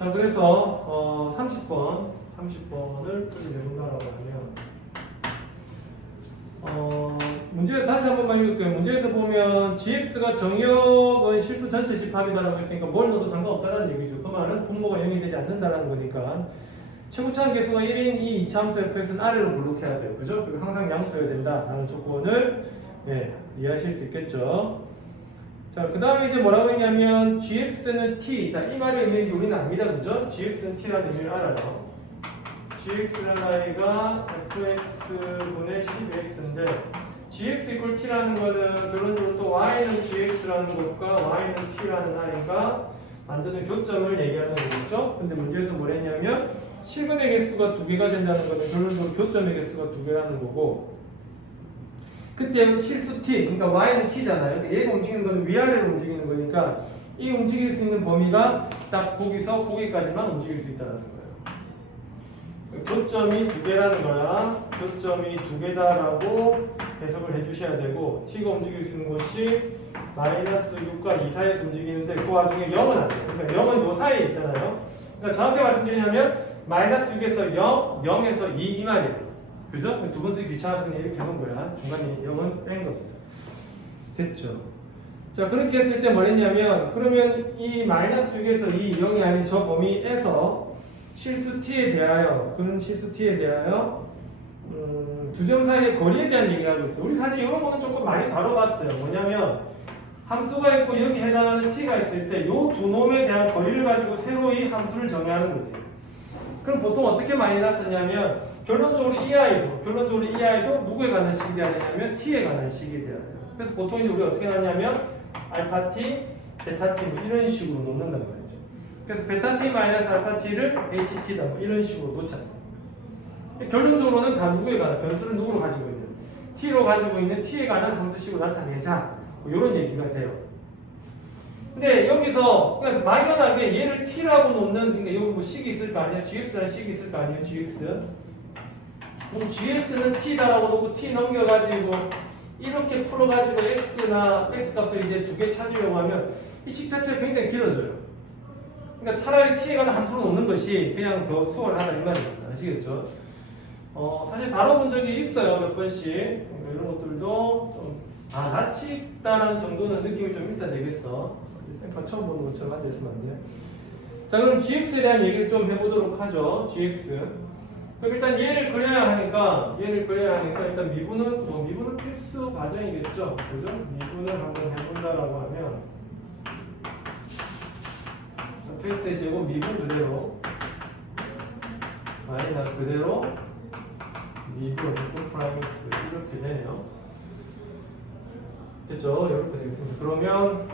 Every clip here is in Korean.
자, 그래서 30번을 풀이해본다라고 하면 문제에서 다시 한 번만 읽을게요. 문제에서 보면 gx가 정의역은 실수 전체 집합이다라고 했으니까 뭘 넣어도 상관없다는 얘기죠. 그 말은 분모가 0이 되지 않는다는 거니까 최고차항 개수가 1인 이 이차함수 fx는 아래로 블록해야 돼요. 그죠? 그리고 항상 양수여야 된다라는 조건을 이해하실 수 있겠죠. 자, 그 다음에 이제 뭐라고 했냐면 gx는 t. 자, 이 말의 의미인지 우리는 압니다. 그죠? gx는 t라는 의미를 알아요. gx라는 아이가 fx분의 12x인데 gx equal t라는 거는 결론적으로 또 y는 gx라는 것과 y는 t라는 아이가 만드는 교점을 얘기하는 거겠죠? 근데 문제에서 뭐랬냐면 실근의 개수가 2개가 된다는 것은 결론적으로 교점의 개수가 2개라는 거고 그때 실수 t, 그러니까 y는 t잖아요. 얘가 움직이는 거는 위아래로 움직이는 거니까 이 움직일 수 있는 범위가 딱 거기서 거기까지만 움직일 수 있다는 거예요. 교점이 2개라는 거야. 교점이 2개다라고 해석을 해주셔야 되고 t가 움직일 수 있는 곳이 마이너스 6과 2 사이에서 움직이는데 그 와중에 0은 안 돼요. 그러니까 0은 이 사이에 있잖아요. 그러니까 정확히 말씀드리냐면 마이너스 6에서 0, 0에서 2 이 말이에요. 그죠? 두 번 쓰기 귀찮아서 그냥 이렇게 하는 거야. 중간에 0은 뺀 겁니다. 됐죠? 자, 그렇게 했을 때 뭐랬냐면 그러면 이 마이너스 6에서 2, 0이 아닌 저 범위에서 실수 t에 대하여 그런 실수 t에 대하여 두 점 사이의 거리에 대한 얘기를 하고 있어요. 우리 사실 이런 거는 조금 많이 다뤄봤어요. 뭐냐면 함수가 있고 여기 해당하는 t가 있을 때 이 두 놈에 대한 거리를 가지고 새로이 함수를 정의하는 거지. 그럼 보통 어떻게 많이 났었냐면 결론적으로 이 아이도 누구에 관한 식이 돼야 되냐면 t에 관한 식이 돼야 돼요. 그래서 보통 이제 우리가 어떻게 하냐면 알파 t, 베타 t 뭐 이런 식으로 놓는단 말이죠. 그래서 베타 t 마이너스 알파 t를 ht다 뭐 이런 식으로 놓지 않습니까? 결론적으로는 다 누구에 관한 변수를 누구로 가지고 있는 t로 가지고 있는 t에 관한 함수식으로 나타내자 뭐 이런 얘기가 돼요. 근데 여기서 그냥 막연하게 얘를 t라고 놓는 그러니까 여기 뭐 식이 있을 거 아니야? gx라는 식이 있을 거 아니에요? gx 그럼 gx는 t다라고 놓고 t 넘겨가지고 이렇게 풀어가지고 x나 x 값을 이제 2개 찾으려고 하면 이 식 자체가 굉장히 길어져요. 그러니까 차라리 t에 관한 함수로 놓는 것이 그냥 더 수월하다 이 말입니다. 아시겠죠? 사실 다뤄본 적이 있어요. 몇 번씩 이런 것들도 좀 같이 있다는 정도는 느낌이 좀 있어야 되겠어. 쌤과 처음 보는 것처럼 앉아있으면 안 돼요. 자, 그럼 gx에 대한 얘기를 좀 해보도록 하죠. gx. 그럼 일단 얘를 그려야 하니까 일단 미분은 필수 과정이겠죠. 그죠? 미분을 한번 해본다라고 하면 fx의 제곱 미분 그대로 마이너스 그대로 미분 프라임스 이렇게 되네요. 됐죠? 이렇게 되겠습니다. 그러면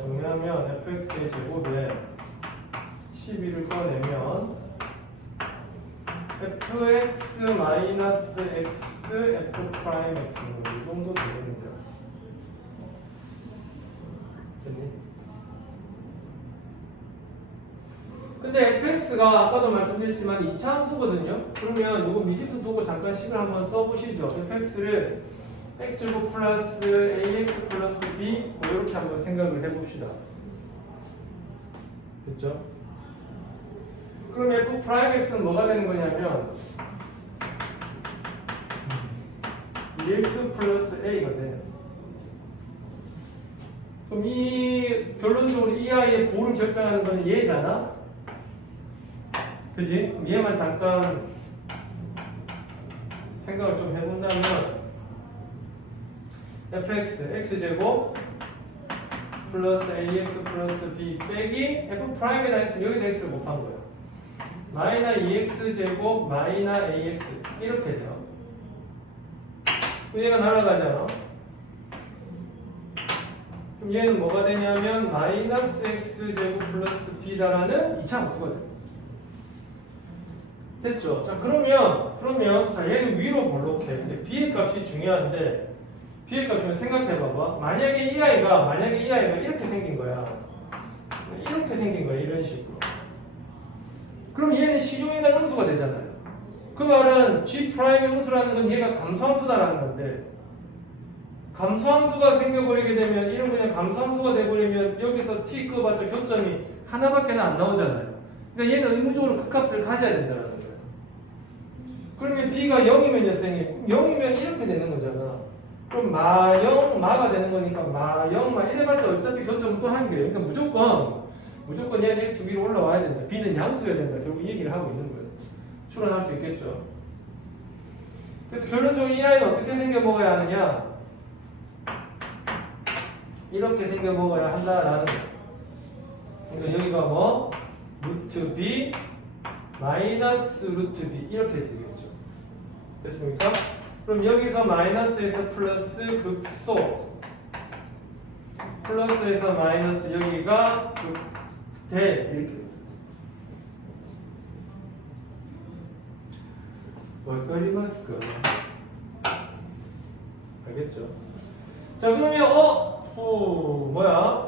정리하면 fx의 제곱에 12를 꺼내면 fx 마이너스 x f 프라임 x는 이 정도 되겠네요. 됐니? 근데 fx가 아까도 말씀드렸지만 2차 함수거든요. 그러면 이거 미지수 두고 잠깐 식을 한번 써보시죠. fx를 x제곱 플러스 ax 플러스 b 뭐 이렇게 한번 생각을 해봅시다. 됐죠? 그럼 f 프라임 x는 뭐가 되는 거냐면 x 플러스 a가 돼. 그럼 이 결론적으로 이 아이의 부호를 결정하는 건 얘잖아. 그지? 그럼 얘만 잠깐 생각을 좀 해본다면 fx x제곱 플러스 ax 플러스 b 빼기 f 프라임에 대한 x 여기다 x를 곱한 거예요. 마이너 2x 제곱 마이너 ax 이렇게 돼요. 그럼 얘가 날아가잖아. 그럼 얘는 뭐가 되냐면 마이너스 x 제곱 플러스 b다라는 2차 함수가 돼요. 됐죠? 자, 그러면 자, 얘는 위로 볼록해. 근데 b의 값이 중요한데 b의 값이면 생각해봐봐. 만약에 이 아이가 이렇게 생긴 거야. 이런 식으로. 그럼 얘는 시중인간 함수가 되잖아요. 그 말은 g 프라임의 함수라는 건 얘가 감소함수다라는 건데 감소함수가 생겨버리게 되면 이런 그냥 감소함수가 돼버리면 여기서 t 끄봤자 교점이 하나밖에 안 나오잖아요. 그러니까 얘는 의무적으로 극값을 가져야 된다는 거예요. 그러면 b가 0이면요, 선생님. 0이면 이렇게 되는 거잖아. 그럼 마0, 마가 되는 거니까 마0, 마 이래봤자 어차피 교점은 또 한 개예요. 그러니까 무조건 얘는 x 위로 올라와야 된다. b는 양수여야 된다. 결국 이 얘기를 하고 있는 거예요. 추론할 수 있겠죠. 그래서 결론적으로 이 아이는 어떻게 생겨 먹어야 하느냐? 이렇게 생겨 먹어야 한다라는 거예요. 그러니까 여기가 뭐? 루트 b 마이너스 루트 b 이렇게 되겠죠. 됐습니까? 그럼 여기서 마이너스에서 플러스 극소 플러스에서 마이너스 여기가 극대 이렇게 뭘 걸리마스까? 알겠죠? 자 그러면 뭐야?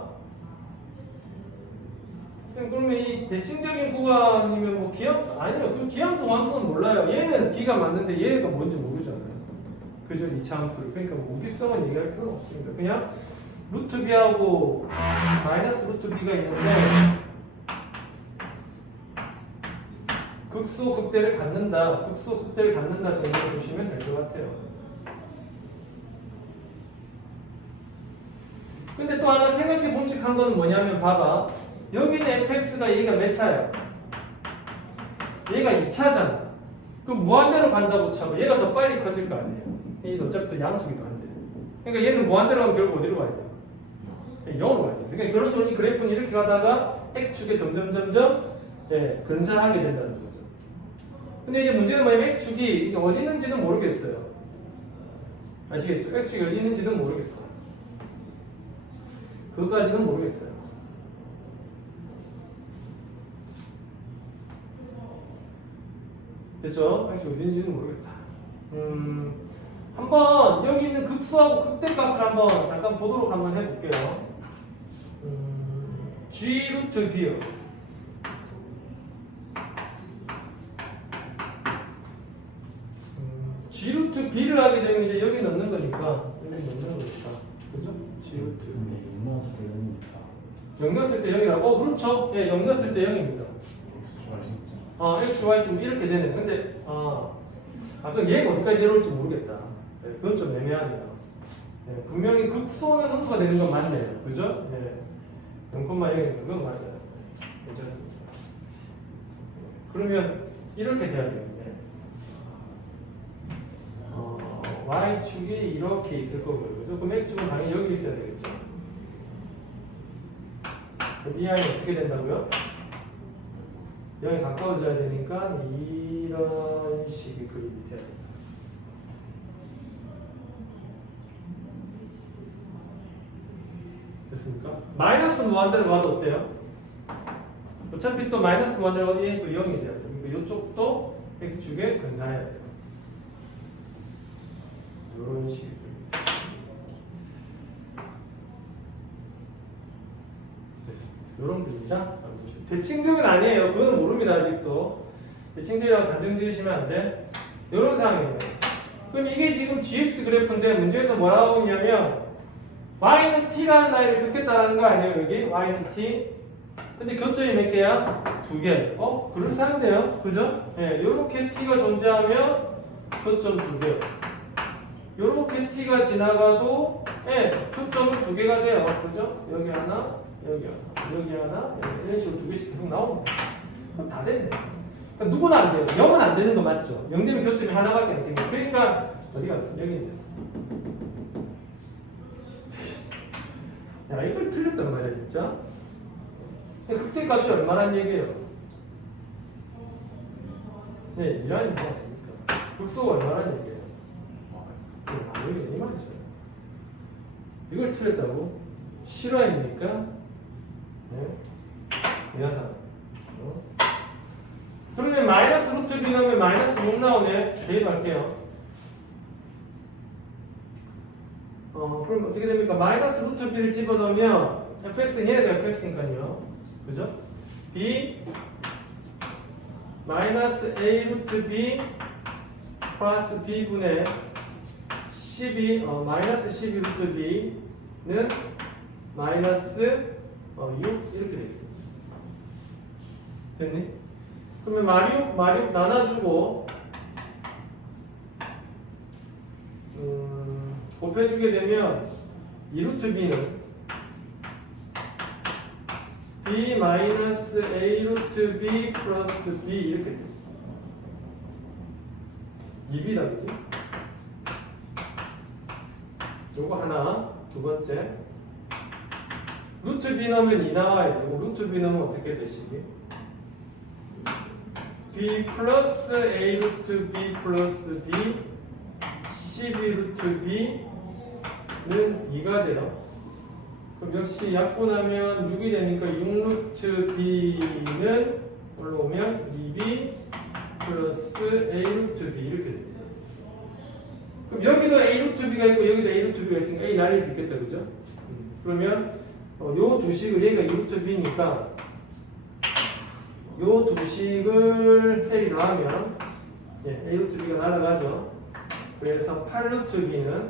그러면 이 대칭적인 구간이면 뭐 기함 아니요 그 기함수 함수는 몰라요. 얘는 D가 맞는데 얘가 뭔지 모르잖아요. 그죠? 이차 함수를. 그러니까 뭐 우기성은 얘기할 필요는 없습니다. 그냥 루트 b하고 마이너스 루트 b가 있는데 극소 극대를 갖는다. 극소 극대를 갖는다 정도로 보시면 될 것 같아요. 근데 또 하나 생각해 봄직한 거는 뭐냐면 봐봐. 여기는 fx가 얘가 몇 차야? 얘가 2차잖아. 그럼 무한대로 간다고 쳐도 얘가 더 빨리 커질 거 아니에요. 얘는 어차피 또 양수기도 한데. 그러니까 얘는 무한대로 가면 결국 어디로 가야 돼요? 0으로 가야 돼요. 그러니까 결론적으로 이 그래프는 이렇게 가다가 x축에 점점 근사하게 된다는 거죠. 근데 이제 문제는 뭐냐면 x축이 어디 있는지는 모르겠어요. 아시겠죠? x축이 어디 있는지는 모르겠어요. 그것까지는 모르겠어요. 됐죠? x축이 어디 있는지는 모르겠다. 한번 여기 있는 극수하고 극대값을 한번 잠깐 보도록 한번 해볼게요. g 루트 b요. g 루트 b를 하게 되면 이제 여기 넣는 거니까 그죠? g 루트 b 0 넣었을 때 0이니까 0 넣었을 때 0이라고? 그렇죠. 예, 0 넣었을 때 0입니다. x, y 좀 이렇게 되네. 근데 그럼 얘가 어디까지 내려올지 모르겠다. 예, 그건 좀 애매하네요. 예, 분명히 극소는 함수가 되는 건 맞네요. 그죠? 예. 0,0이니까 그건 맞아요. 괜찮습니다. 그러면 이렇게 돼야 되는데 y축이 이렇게 있을 거고요. 그죠? 그럼 x축은 당연히 여기 있어야 되겠죠. 그럼 이 아이는 어떻게 된다고요? 0에 가까워져야 되니까 이런 식의 그림이 돼야 된다. 됐습니까? 마이너스 무한대로 가도 어때요? 어차피 또 마이너스 무한대로 가도 얘는 또 0이 돼야 돼요. 그러니까 이쪽도 x축에 근사해야 돼요. 이런 식의 그림입니다. 됐습니다. 이런 그림이다. 대칭적은 아니에요. 그건 모릅니다. 아직도. 대칭적이라고 단정 지으시면 안 돼. 이런 상황입니다. 그럼 이게 지금 gx 그래프인데 문제에서 뭐라고 했냐면 y는 t라는 아이를 극했다는 거 아니에요? 여기 y는 t. 근데 교점이 몇 개야? 2개. 그럴싸한데요? 그죠? 예, 요렇게 t가 존재하면 교점 2개. 요렇게 t가 지나가도 교점은 2개가 돼요. 그죠? 여기 하나, 여기 하나, 여기 하나, 이런 식으로 2개씩 계속 나옵니다. 그럼 다 됐네. 그러니까 누구나 안 돼요. 0은 안 되는 거 맞죠? 0 되면 교점이 하나밖에 안 생겨요. 그러니까 어디 갔어? 여기 있네. 야, 이걸 틀렸단 말이야, 진짜. 극대값이 얼마란 얘기예요? 네, 2라는 뭐 아닙니까? 극소가 얼마란 얘기예요? 여기 이 말이죠. 이걸 틀렸다고? 실화입니까? 네. 미나상. 그러면 마이너스 루트 b 넣으면 마이너스 6 나오네. 대입할게요. 그럼 어떻게 됩니까? 마이너스 루트 b를 집어넣으면 fx는 얘가 fx니까요. 그죠? b 마이너스 a 루트 b 플러스 b분의 12 마이너스 12 루트 b는 마이너스 6 이렇게 되어 있습니다. 됐니? 그러면 마육 나눠주고 곱해주게 되면 2루트 b는 b 마이너스 a 루트 b 플러스 b 이렇게 돼. 2b다 그지? 요거 하나. 두 번째 루트 b 넣으면 2 나와야 되고 루트 b 넣으면 어떻게 되시기? b 플러스 a 루트 b 플러스 b 12 루트 b는 2가 돼요. 그럼 역시 약분하면 6이 되니까 6 루트 b는 올라오면 2b 플러스 a 루트 b 이렇게 됩니다. 그럼 여기도 a 루트 b가 있고 여기도 a 루트 b가 있으니까 a 나뉠 수 있겠다, 그죠? 그러면 요 두 식을 여기가 2 루트 b니까 요 두 식을 셀이 나오면 a 루트 b가 날아가죠. 그래서 8 루트 b는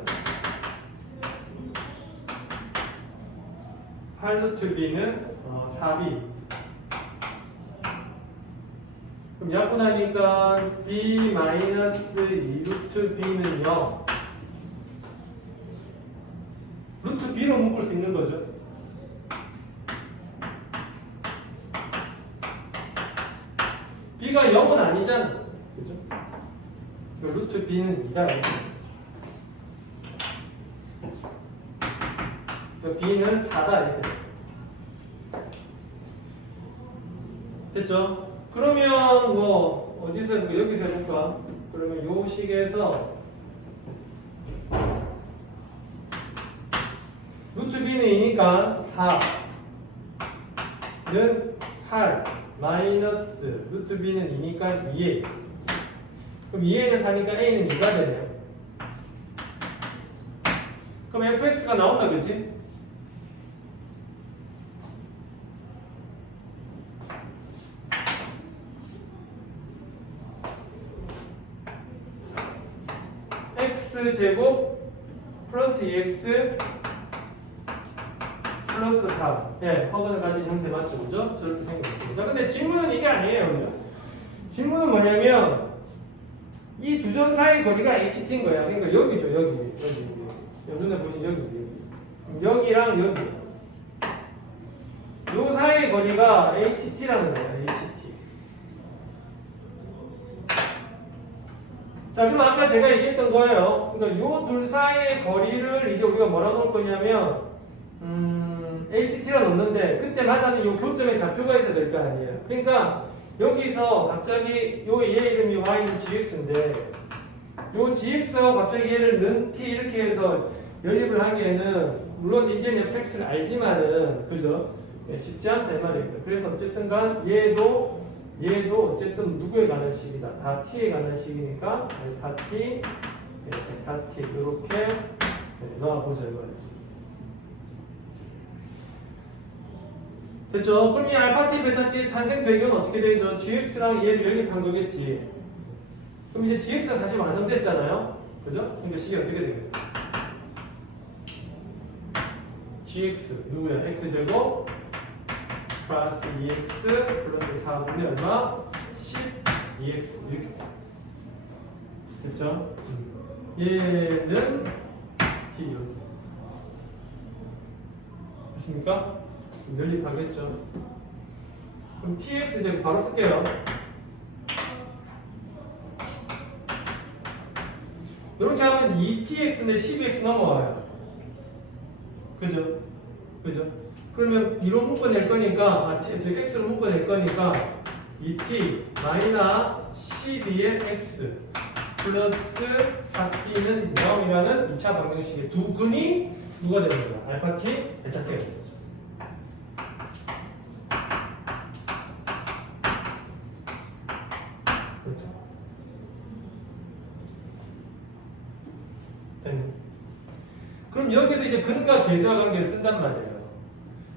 4b. 그럼 약분하니까 b 마이너스 2 루트 b는 0. 루트 b로 묶을 수 있는 거죠. b가 0은 아니잖아. 그죠? 루트 b는 2가 b는 4다 이렇게 됐죠? 그러면 뭐 어디서 해볼까? 여기서 해볼까? 그러면 요 식에서 루트 b는 2니까 4는 8 마이너스 루트 b는 2니까 2a. 그럼 2a는 4니까 a는 2가 되네요. 그럼 fx가 나온다 그치? x제곱 플러스 2x 플러스 4. 예, 허근을 가진 형태 맞죠? 그죠? 저렇게 생겼습니다. 근데 질문은 이게 아니에요. 그죠? 질문은 뭐냐면 이 두 점 사이 거리가 ht인 거야. 그러니까 여기죠. 여기. 눈에 보시면 여기. 여기랑 여기. 요 사이의 거리가 ht라는 거야. ht. 자, 그럼 아까 제가 얘기했던 거예요. 그러니까 요 둘 사이의 거리를 이제 우리가 뭐라고 넣을 거냐면 HT라 넣는데 그때 만나는 요 교점의 좌표가 있어야 될 거 아니에요. 그러니까 여기서 갑자기 요 얘 이름이 y는 gx인데 요 gx하고 갑자기 얘를 는 t 이렇게 해서 연립을 하기에는 물론 이제는 fx를 알지만은 그죠? 네, 쉽지 않다 이 말입니다. 그래서 어쨌든 간 얘도 어쨌든 누구에 관한 식이다. 다 t에 관한 식이니까 다 t 이렇게 넣어보자 이거예요. 됐죠? 그럼 이 알파 t, 베타 t의 탄생 배경은 어떻게 되죠? gx랑 얘를 연립한 거겠지. 그럼 이제 gx가 사실 완성됐잖아요. 그죠? 그러니까 식이 어떻게 되겠어? gx 누구야? x제곱 플러스 2x 플러스 4분의 얼마? 12x 이렇게 됐죠? 얘는 t 이렇게 됐습니까? 연립하겠죠. 그럼 tx 이제 바로 쓸게요. 이렇게 하면 2tx인데 12x 넘어와요. 그죠? 그러면 2로 묶어낼 거니까, 즉 x로 묶어낼 거니까 2t 마이너스 12의 x 플러스 4t는 0이라는 2차 방정식의 두 근이 누가 되는 거야? 알파 t, 베타 t가 되는 거죠. 그럼 여기서 이제 근과 계수와 관계를 쓴단 말이에요.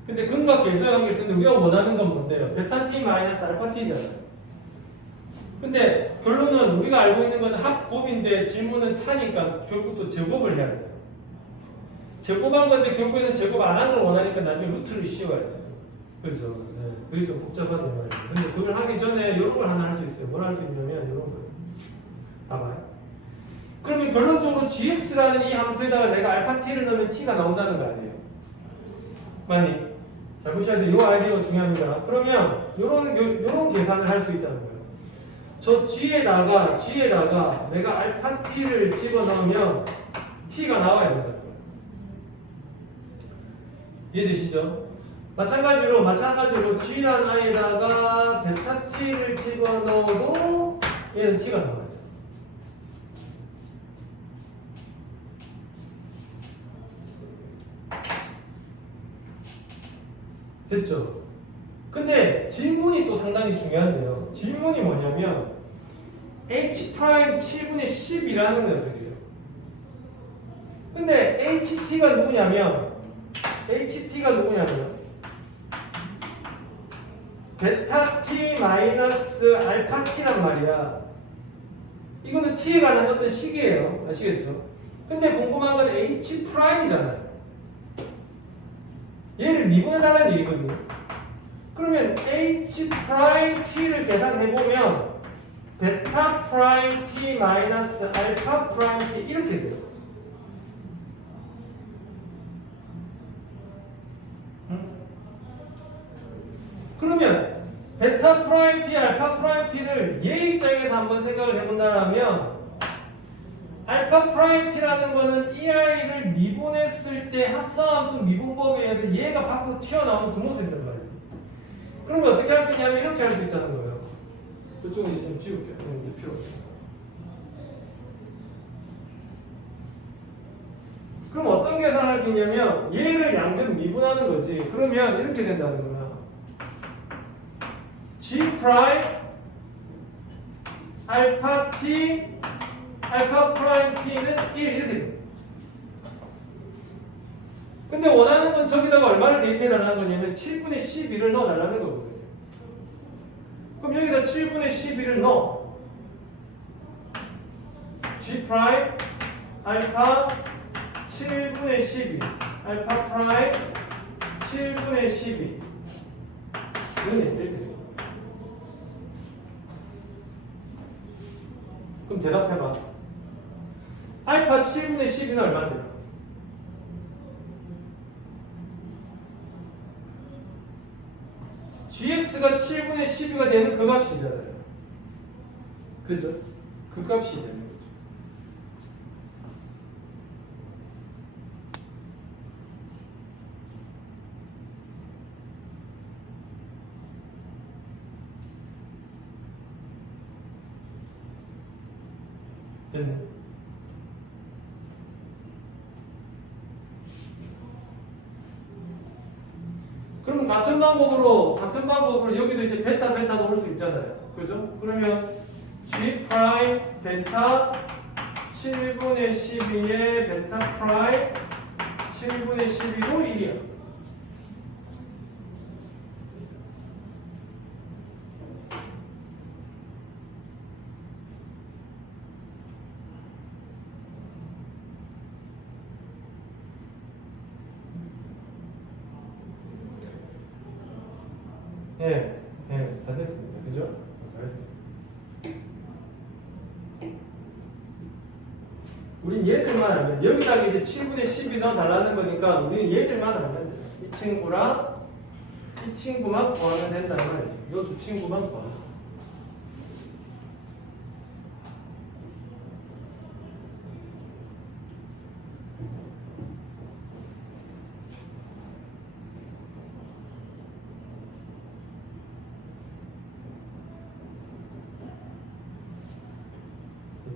근데 근과 계수와 관계를 쓰는데 우리가 원하는 건 뭔데요? 베타 t 마이너스 알파 t잖아요. 근데 결론은 우리가 알고 있는 건 합곱인데 질문은 차니까 결국 또 제곱을 해야 돼요. 제곱한 건데 결국에는 제곱 안 하는 걸 원하니까 나중에 루트를 씌워야 돼요. 그렇죠? 네. 그게 좀 복잡하단 말이에요. 근데 그걸 하기 전에 이런 걸 하나 할 수 있어요. 뭘 할 수 있냐면 이런 거. 봐봐요. 그러면 결론적으로 gx라는 이 함수에다가 내가 알파 t를 넣으면 t가 나온다는 거 아니에요? 맞니? 잘 보셔야 돼요. 이 아이디어가 중요합니다. 그러면 요런 계산을 할 수 있다는 거예요. 저 g에다가 내가 알파 t를 집어넣으면 t가 나와야 된다는 거예요. 이해되시죠? 마찬가지로 g라는 i에다가 베타 t를 집어넣어도 얘는 t가 나와요. 됐죠? 근데 질문이 또 상당히 중요한데요. 질문이 뭐냐면 h' 7분의 10이라는 녀석이에요. 근데 ht가 누구냐면 베타 t 마이너스 알파 t란 말이야. 이거는 t에 관한 어떤 식이에요. 아시겠죠? 근데 궁금한 건 h'이잖아요. 얘를 미분해달라는 얘기거든요. 그러면 h't를 계산해보면 베타 프라임 t 마이너스 알파 프라임 t 이렇게 돼요. 그러면 베타 프라임 t, 알파 프라임 t를 얘 입장에서 한번 생각을 해본다면 알파 프라임 t라는 거는 이 아이를 미분했을 때 합성함수 미분법에 의해서 얘가 밖으로 튀어나오는 그 모습이란 말이지. 그러면 어떻게 할 수 있냐면 이렇게 할 수 있다는 거예요. 이쪽은 이제 좀 지울게요. 이제 필요 없어요. 그럼 어떤 계산을 할 수 있냐면 얘를 양변 미분하는 거지. 그러면 이렇게 된다는 거야. G 프라임 알파 t 알파 프라임 t는 1 이렇게 돼. 근데 원하는 건 저기다가 얼마를 대입해 달라는 거냐면 7분의 12를 넣어 달라는 거거든요. 그럼 여기다 7분의 12를 넣어. G 프라임 알파 7분의 12 알파 프라임 7분의 12 이렇게 돼. 그럼 대답해봐. 알파 7분의 12는 얼마인데요? gx가 7분의 12가 되는 그 값이잖아요. 그죠? 그 값이 되는 거죠. 됐네. 그럼 같은 방법으로 여기도 이제 베타 넣을 수 있잖아요. 그죠? 그러면 g 프라임 베타 7분의 12에 베타 프라임 7분의 12도 1이야. 다 됐습니다. 그죠? 잘했습니다. 우린 얘들만 알면, 여기다가 이제 7분의 10이 넣어 달라는 거니까 우리는 얘들만 알면 돼요. 이 친구랑 이 친구만 구하면 된다는 말이죠. 이 두 친구만 구하면.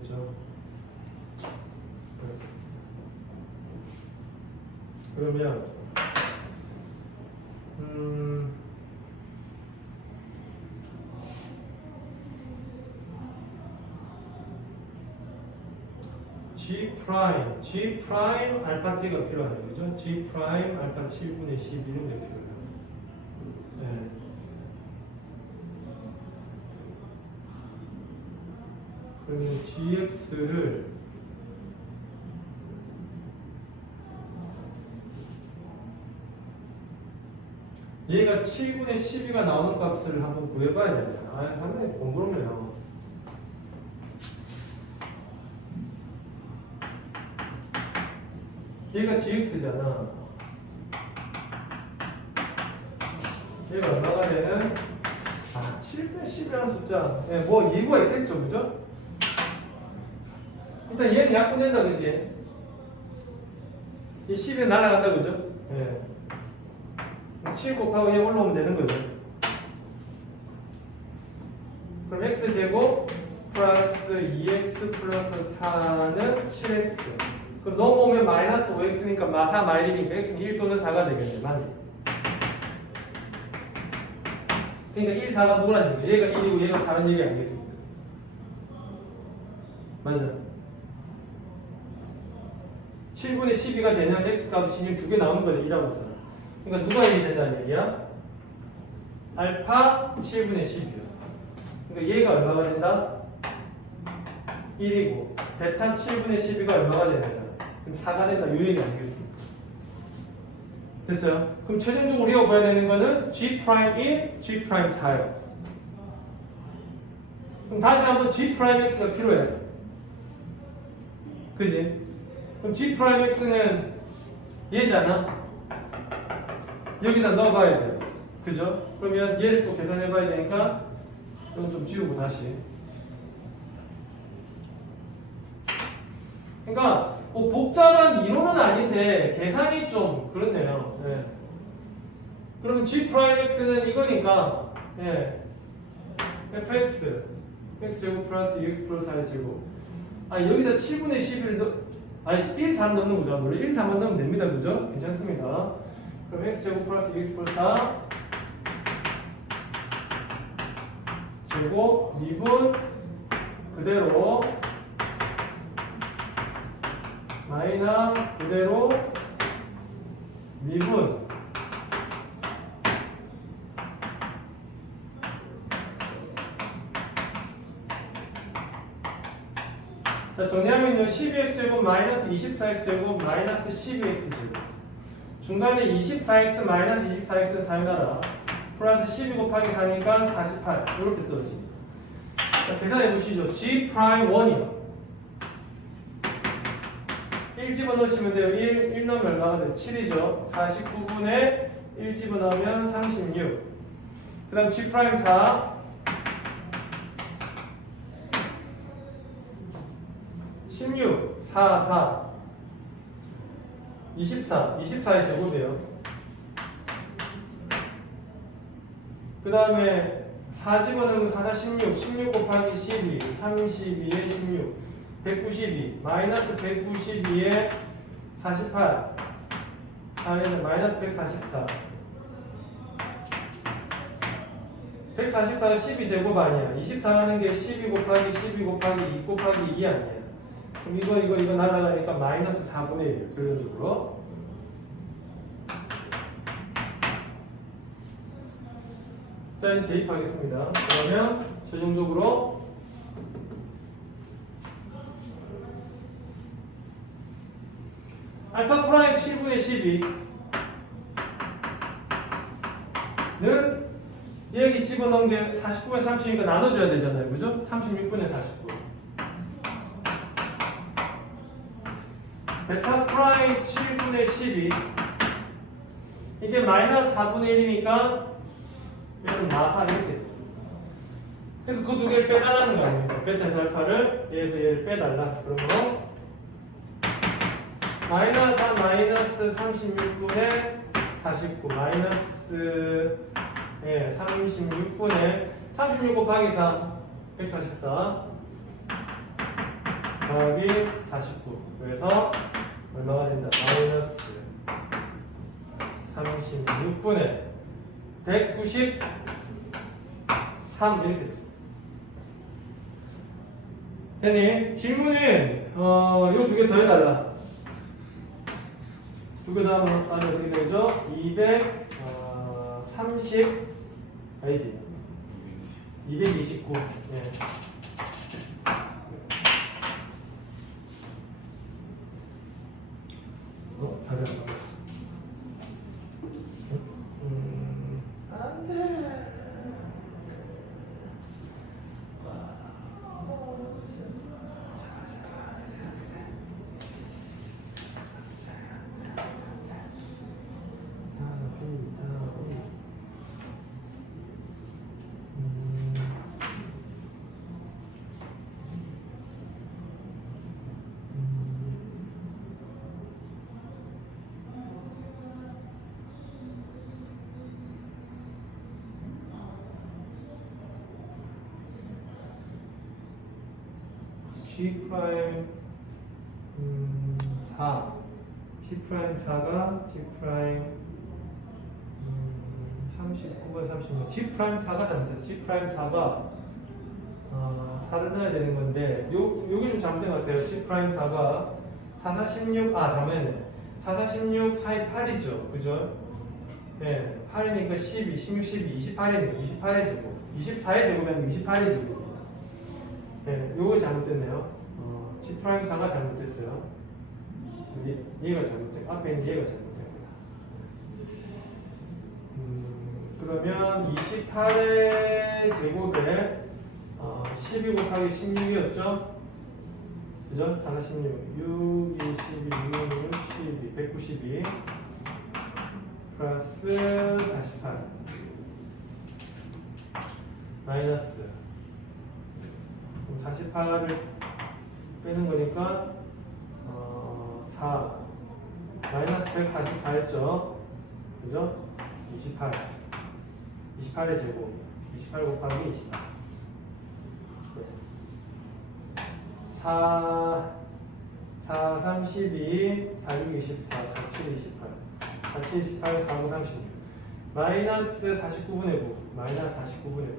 됐죠? 그러면 G 프라임 알파 t가 필요하네요. 그죠? G 프라임 알파 7분의 12는 몇 필요해요? 네. 그러면 gx를 얘가 7분의 12가 나오는 값을 한번 구해봐야 되네. 아, 상당히 번거롭네요. 얘가 gx잖아. 얘가 얼마가 되는? 7분의 10이라는 숫자. 예, 뭐 이유가 있겠죠, 그죠? 일단 얘는 약분된다, 그지? 이 10이 날아간다, 그죠? 예. 7 곱하고 얘 올라오면 되는 거죠. 그럼 x제곱 플러스 2x 플러스 4는 7x. 그럼 넘어오면 마이너스 5x니까 마4 마이너스니까 x는 1 또는 4가 되겠네. 맞네. 그러니까 1, 4가 누구라는 얘기예요? 얘가 1이고 얘가 4는 얘기 아니겠습니까? 맞아. 7분의 12가 되는 x값이 두 개 나오는 거죠. 1하고 4. 그러니까 누가 1이 된다는 얘기야? 알파 7분의 10이요. 그러니까 얘가 얼마가 된다? 1이고 베타 7분의 12가 얼마가 된다? 그럼 4가 된다. 이 얘기 아니겠습니까? 됐어요? 그럼 최종적으로 우리가 봐야 되는 거는 G' 1, G' 4요. 그럼 다시 한번 G'X가 필요해. 그지? 그럼 G'X는 얘잖아. 여기다 넣어봐야 돼요. 그죠? 그러면 얘를 또 계산해봐야 되니까 이건 좀 지우고 다시. 그러니까 뭐 복잡한 이론은 아닌데 계산이 좀 그렇네요. 네. 그러면 G'X는 이거니까 예. fx x제곱 플러스 2x 플러스 4제곱 여기다 7분의 11을 아니 1, 4 넣는 거죠. 물론 1, 4만 넣으면 됩니다. 그죠? 괜찮습니다. 그럼 x제곱 플러스 2x 플러스 4 제곱 미분 그대로 마이너 그대로 미분 자 정리하면요 12x제곱 마이너스 24x제곱 마이너스 12x제곱 중간에 24x 마이너스 24x는 사용하라 플러스 12 곱하기 4니까 48 이렇게 떨어집니다. 자 계산해 보시죠. G'1이요 1 집어넣으시면 돼요. 1 넣으면 얼마가 돼요? 7이죠. 49분의 1 집어넣으면 36. 그 다음 G'4 16 4 4 24의 제곱이에요. 그 다음에 4 집어넣으면 4, 4, 16 곱하기 12 32에 16 192 마이너스 192에 48 다음에는 마이너스 144 144가 12제곱 아니야. 24라는 게 12 곱하기 12 곱하기 2 곱하기 2 아니야. 그럼 이거 날아가니까 마이너스 4분의 1 결론적으로 일단 대입하겠습니다. 그러면 최종적으로 알파 프라임 7분의 12는 여기 집어넣은 게 49분의 30이니까 나눠줘야 되잖아요. 그죠? 36분의 49 베타 프라임 7분의 12 이게 마이너스 4분의 1이니까 얘는 마사 이렇게 그래서 그 두 개를 빼달라는 거 아닙니까? 베타에서 알파를 얘에서 얘를 빼달라. 그러므로 마이너스 4 마이너스 36분의 49 마이너스 36분의 36 곱하기 4 144 더하기 49 그래서 얼마가 된다? 마이너스 36분의 193 이렇게 됐니? 질문은 요 두 개 더해달라. 두 개 더하면 어떻게 되죠? 230 아니지 229 예. 답이 안 나왔어. G 프라임 4 G 프라임 4가 G 프라임 39번 36 G 프라임 4가 잘못됐어. G 프라임 4가 4를 넣어야 되는 건데 요게 좀 잘못된 것 같아요. G 프라임 4가 4, 4, 16 잘못했네. 4, 4, 16 사이 8이죠. 그죠? 네, 8이니까 12, 16, 12, 28이니까 28의 제곱 24의 제곱이면 28의 제곱. 네, 요거 잘못됐네요. G 프라임 4가 잘못됐어요. 얘가 잘못된, 앞에 있는 얘가 잘못된 거다. 그러면 28의 제곱에 12 곱하기 16이었죠? 그죠? 4, 16, 6, 2, 12, 6, 12, 192 플러스 48 마이너스 48을 빼는 거니까 4 마이너스 144 했죠? 그죠? 28 28의 제곱 28 곱하기 28 4 32 4 6 24 4 7 28 4 7 28 4 9 36 마이너스 49분의 9 마이너스 49분의 9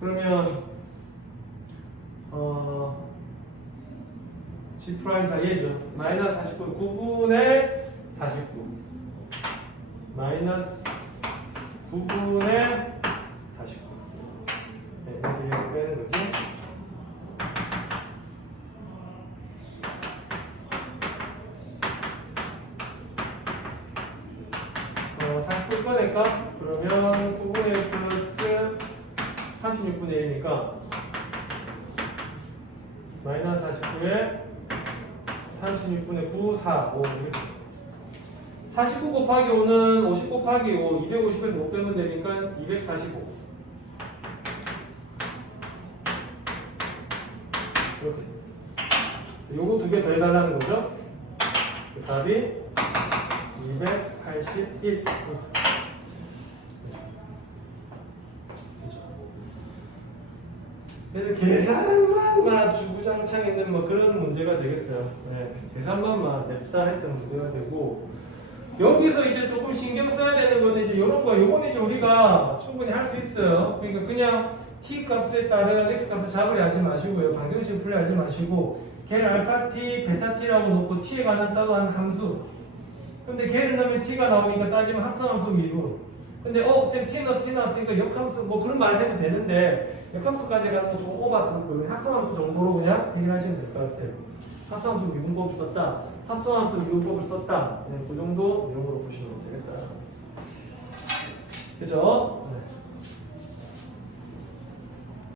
그러면 G 프라임 4 얘죠. 마이너스 49 9분의 49 마이너스 9분의 49 네, 그래서 이렇게 빼는 거지. 어, 49 꺼낼까? 그러면 9분의 1 플러스 36분의 1이니까 마이너스 49에 36분의 9, 4, 5 49 곱하기 5는 50 곱하기 5, 250에서 5 빼면 되니까 245 이렇게 요거 두 개 더 해달라는 거죠. 그 답이 281 계산만 주구장창 있는 뭐 그런 문제가 되겠어요. 네, 계산만 냅다 했던 문제가 되고 여기서 이제 조금 신경 써야 되는 거는 이제 이런 거 요거는 이제 우리가 충분히 할 수 있어요. 그러니까 그냥 t 값에 따른 x 값을 잡으려 하지 마시고요. 방정식 풀려 하지 마시고 걔를 알파 t, 베타 t라고 놓고 t에 관한 따로한 함수. 근데 걔를 넣으면 t가 나오니까 따지면 합성함수 미분. 근데 쌤 t 나왔으니까 역함수 뭐 그런 말 해도 되는데 역함수까지 가는 건 조금 오버스럽고 합성함수 정도로 그냥 해결하시면 될 것 같아요. 합성함수 미분법을 썼다. 합성함수 미분법을 썼다. 네, 그 정도 내용으로 보시면 되겠다. 그죠? 네.